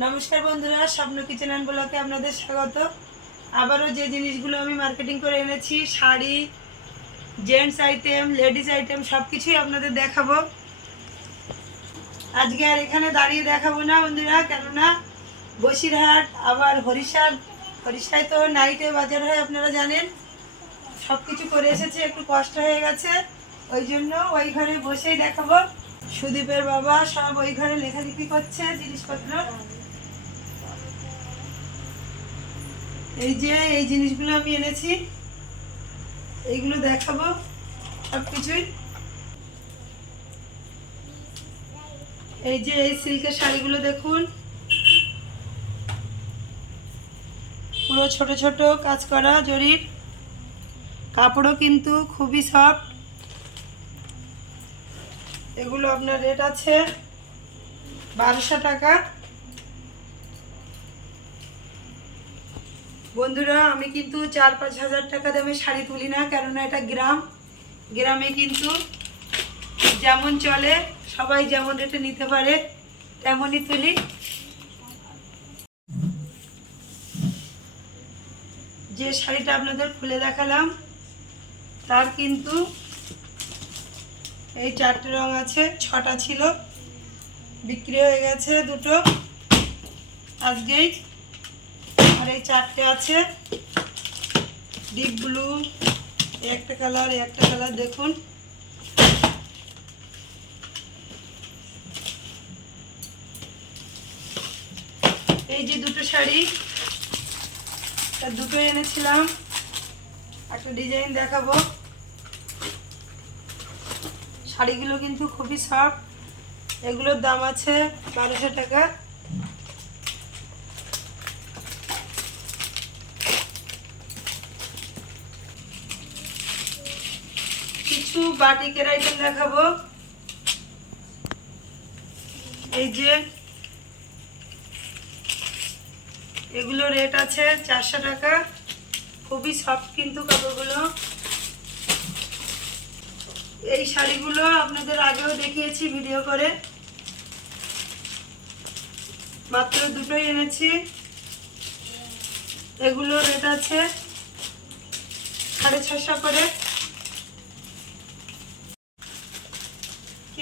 নমস্কার বন্ধুরা, স্বপ্ন কিচেন অ্যান্ড ব্লকে আপনাদের স্বাগত। আবারও যে জিনিসগুলো আমি মার্কেটিং করে এনেছি, sari, gents item, ladies item সব কিছুই আপনাদের দেখাবো। আজকে আর এখানে দাঁড়িয়ে দেখাবো না বন্ধুরা, কেননা বসিরহাট, আবার হরিশার হরিশায় তো নাইটে বাজার হয়, আপনারা জানেন। সব কিছু করে এসেছে, একটু কষ্ট হয়ে গেছে। ওই জন্য ওই ঘরে বসেই দেখাবো। সুদীপের বাবা সব ওই ঘরে লেখালেখি করছে, জিনিসপত্র। এই যে, এই জিনিসগুলো আমি এনেছি। এইগুলো দেখাবো সব কিছুই এই যে, এই সিল্কের শাড়িগুলো দেখুন। পুরো ছোট ছোট কাজ করা জরির। কাপড়ও কিন্তু খুবই সফট। এগুলো আপনার রেট আছে বারোশো টাকা। বন্ধুরা, আমি কিন্তু চার পাঁচ হাজার টাকা দামে শাড়ি তুলি না, কেননা এটা গ্রাম। গ্রামে কিন্তু যেমন চলে, সবাই যেমন রেটে নিতে পারে, তেমনই তুলি। যে শাড়িটা আপনাদের খুলে দেখালাম, তার কিন্তু এই চারটে রং আছে, ছটা ছিল। বিক্রি হয়ে গেছে দুটো। আজকেই আর এই চারটে আছে। ডিপ ব্লু একটা কালার একটা কালার দেখুন। এই যে দুটো শাড়ি দুটো এনেছিলাম। একটা ডিজাইন দেখাবো। শাড়িগুলো কিন্তু খুবই সফট এগুলোর দাম আছে বারোশো টাকা। কিছু বাটিকের আইটেম দেখাবো। এই যে, এগুলো রেট আছে চারশো টাকা। খুবই সফট কিন্তু কাপড়গুলো। এই শাড়িগুলো আপনাদের আগেও দেখিয়েছি ভিডিও করে। মাত্র দুটোই এনেছি। এগুলো রেট আছে সাড়ে ছশো করে।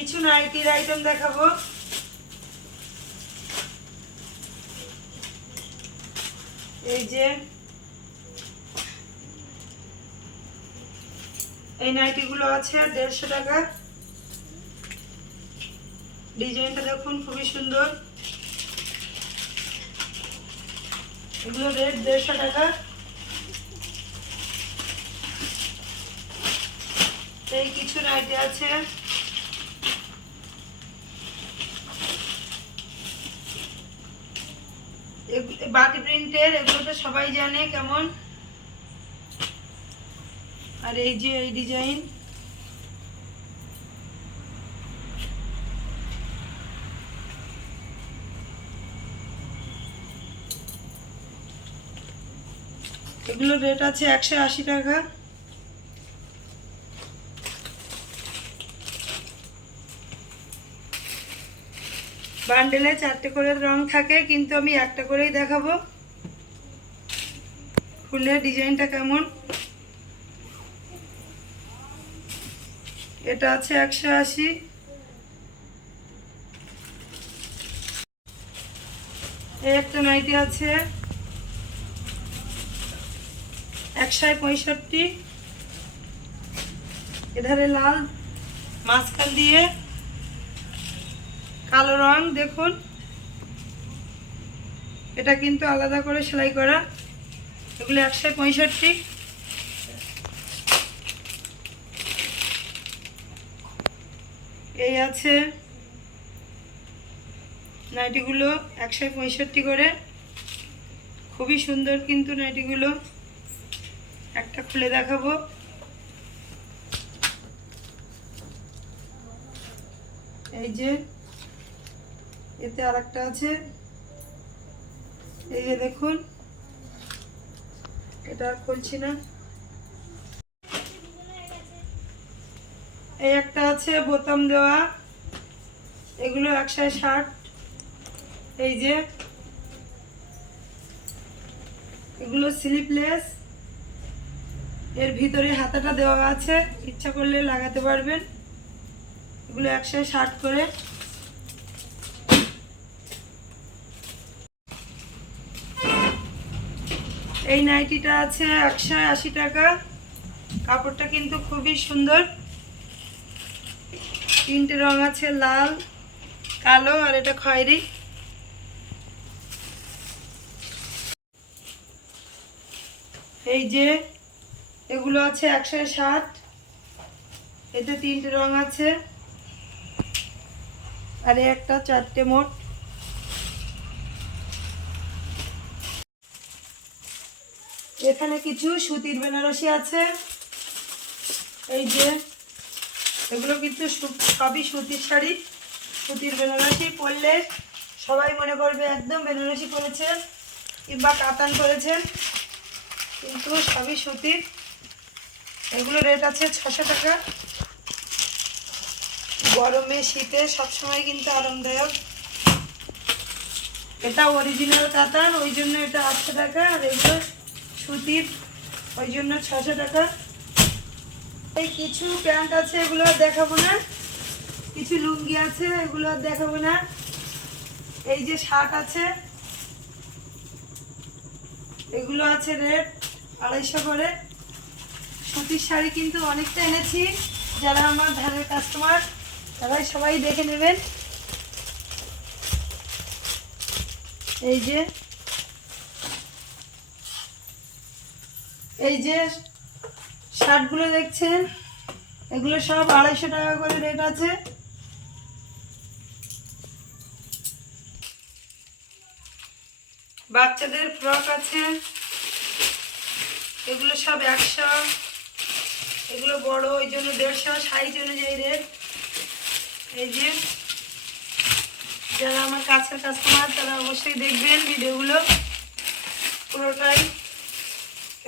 কিছু নাইটির আইটেম দেখাবো। এই যে, এই নাইটিগুলো আছে দেড়শো টাকা। ডিজাইনটা দেখুন, খুবই সুন্দর। এগুলো রেট দেড়শো টাকা। এই কিছু নাইটি আছে। বাটি প্রিন্টের এগুলো তো সবাই জানে কেমন। আর এই যে এই ডিজাইন। এগুলোর রেট আছে একশো আশি টাকা। বান্ডেলে চারটে করে রং থাকে, কিন্তু আমি একটা করেই দেখাবো। খুলে ডিজাইনটা কেমন? এটা আছে একশো আশি। একটা নাইটি আছে একশো পঁয়ষট্টি। এধারে লাল মাঝখান দিয়ে কালো রং, দেখুন। এটা কিন্তু আলাদা করে সেলাই করা। এগুলো একশো পঁয়ষট্টি। এই আছে নাইটিগুলো একশো পঁয়ষট্টি করে। খুবই সুন্দর কিন্তু নাইটিগুলো। একটা খুলে দেখাবো। এই যে এতে আর একটা আছে। এই যে দেখুন, এটা আর খুলছি না। এই একটা আছে বোতাম দেওয়া। এগুলো একশো ষাট। এই যে, এগুলো স্লিপলেস এর ভিতরে হাতাটা দেওয়া আছে। ইচ্ছা করলে লাগাতে পারবেন। এগুলো একশো ষাট করে। এই নাইটিটা আছে একশো আশি টাকা। কাপড়টা কিন্তু খুবই সুন্দর। তিনটে রং আছে লাল, কালো আর এটা খয়েরি। এই যে এগুলো আছে একশো ষাট। এতে তিনটে রং আছে। আর একটা চারটে মোট। এখানে কিছু সুতির বেনারসি আছে। এই যে, এগুলো কিন্তু সবই সুতির শাড়ি। সুতির বেনারসি পরলে সবাই মনে করবে একদম বেনারসি পরেছেন কিংবা কাতান করেছেন কিন্তু সবই সুতির। এগুলো রেট আছে ছশো টাকা। গরমে, শীতে সবসময় কিন্তু আরামদায়ক। এটা অরিজিনাল কাতান, ওই জন্য এটা আটশো টাকা। আর এগুলো সুতির, ওই জন্য ছশো টাকা। এই কিছু প্যান্ট আছে, এগুলো দেখাবো না। কিছু লুঙ্গি আছে, এগুলো দেখাবো না। এই যে শার্ট আছে, এগুলো আছে রেট আড়াইশো করে। সুতির শাড়ি কিন্তু অনেকটা এনেছি, যারা আমার ধারের কাস্টমার তারাই সবাই দেখে নেবেন। এই যে এই যে শার্টগুলো দেখছেন, এগুলো সব আড়াইশো টাকা করে রেট আছে। বাচ্চাদের ফ্রক আছে, এগুলো সব একশো। এগুলো বড়, ওই জন্য দেড়শো, সাইজ অনুযায়ী রেট। এই যে যারা আমার কাছের কাস্টমার তারা অবশ্যই দেখবেন ভিডিওগুলো পুরোটাই।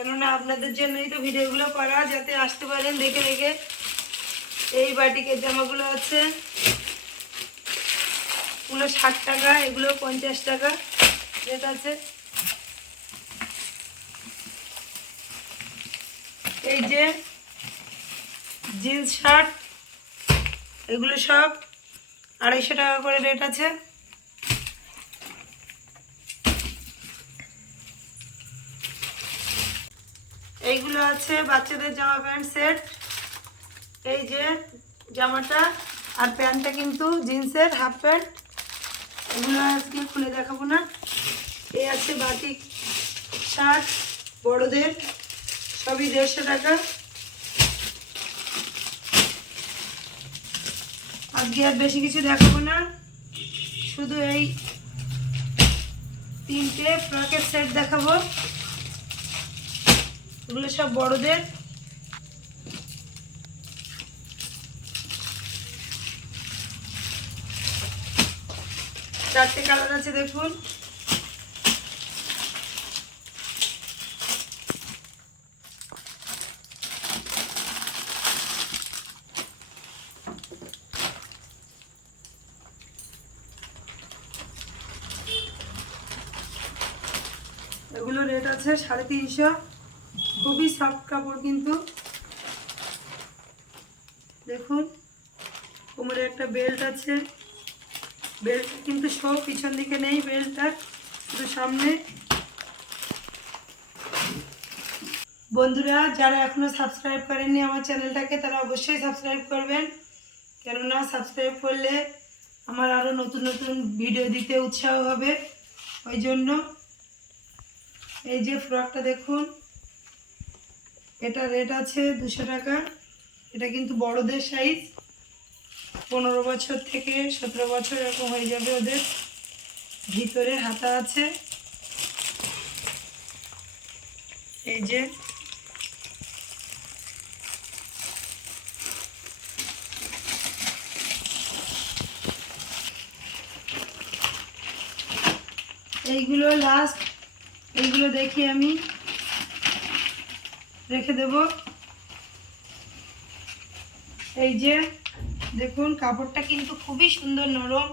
কেননা আপনাদের জন্যই তো ভিডিওগুলো করা, যাতে আসতে পারেন দেখে দেখে। এই বাটিকের জামাগুলো আছে। এগুলো ষাট টাকা, এগুলো পঞ্চাশ টাকা রেট আছে। এই যে জিন্স শার্ট, এগুলো সব আড়াইশো টাকা করে রেট আছে। এইগুলো আছে বাচ্চাদের জামা প্যান্ট সেট, এই যে জামাটা আর প্যান্টটা কিন্তু জিন্সের, হাফ প্যান্ট, এগুলো আজকে খুলে দেখাবো না। এই আছে বাটিক শার্ট, বড়দের, সবই দেড়শো টাকা। আজকে আর বেশি কিছু দেখাবো না, শুধু এই তিনটে ফ্রকের সেট দেখাবো। এগুলো সব বড়দের। চারটে কালার আছে দেখুন। এগুলো রেট আছে সাড়ে তিনশো। খুবই সফট কাপড় কিন্তু। দেখুন, কোমরে একটা বেল্ট আছে। বেল্ট কিন্তু সব পিছন দিকে নেই বেল্টটা শুধু সামনে। বন্ধুরা, যারা এখনও সাবস্ক্রাইব করেননি আমার চ্যানেলটাকে তারা অবশ্যই সাবস্ক্রাইব করবেন। কেননা সাবস্ক্রাইব করলে আমার আরও নতুন নতুন ভিডিও দিতে উৎসাহ হবে। ওই জন্য এই যে ফ্রকটা দেখুন। এটা রেট আছে দুশো টাকা। এটা কিন্তু বড়দের সাইজ পনেরো বছর থেকে সতেরো বছর এরকম হয়ে যাবে ওদের। ভিতরে হাতা আছে। এই যে। এইগুলো লাস্ট এইগুলো দেখি আমি। রেখে দেব। এই যে, দেখুন, কাপড়টা কিন্তু খুবই সুন্দর নরম।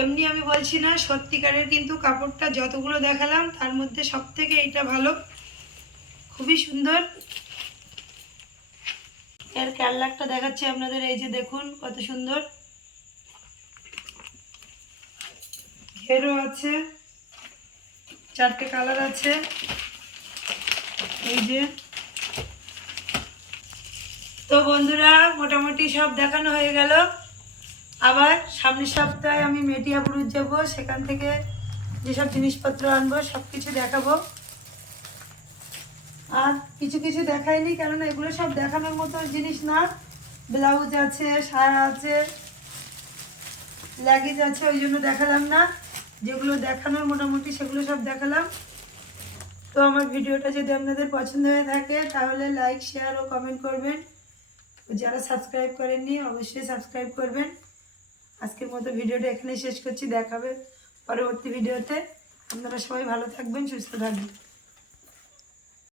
এমনি আমি বলছি না, সত্যিকারের কিন্তু কাপড়টা যতগুলো দেখালাম, তার মধ্যে সব থেকে এইটা ভালো। খুবই সুন্দর। এর ক্যারলাকটা দেখাচ্ছি আপনাদের, এই যে দেখুন, কত সুন্দর। ঘেরও আছে, চারটে কালার আছে। এই যে। তো বন্ধুরা, মোটামুটি সব দেখানো হয়ে গেল। আবার সামনের সপ্তাহে আমি মেটিয়াপুর যাব, সেখান থেকে যেসব জিনিসপত্র আনব সব কিছু দেখাবো। আর কিছু কিছু দেখাইনি, কেননা এগুলো সব দেখানোর মতো জিনিস না। ব্লাউজ আছে সায়া আছে, লাগেজ আছে, ওই জন্য দেখালাম না। যেগুলো দেখানোর মোটামুটি সেগুলো সব দেখালাম। তো আমার ভিডিওটা যদি আপনাদের পছন্দ হয়ে থাকে, তাহলে লাইক শেয়ার ও কমেন্ট করবেন। যারা সাবস্ক্রাইব করেননি, অবশ্যই সাবস্ক্রাইব করবেন। আজকের মতো ভিডিওটা এখানে শেষ করছি। দেখাবে পরবর্তী ভিডিওতে। আপনারা সবাই ভালো থাকবেন, সুস্থ থাকবেন।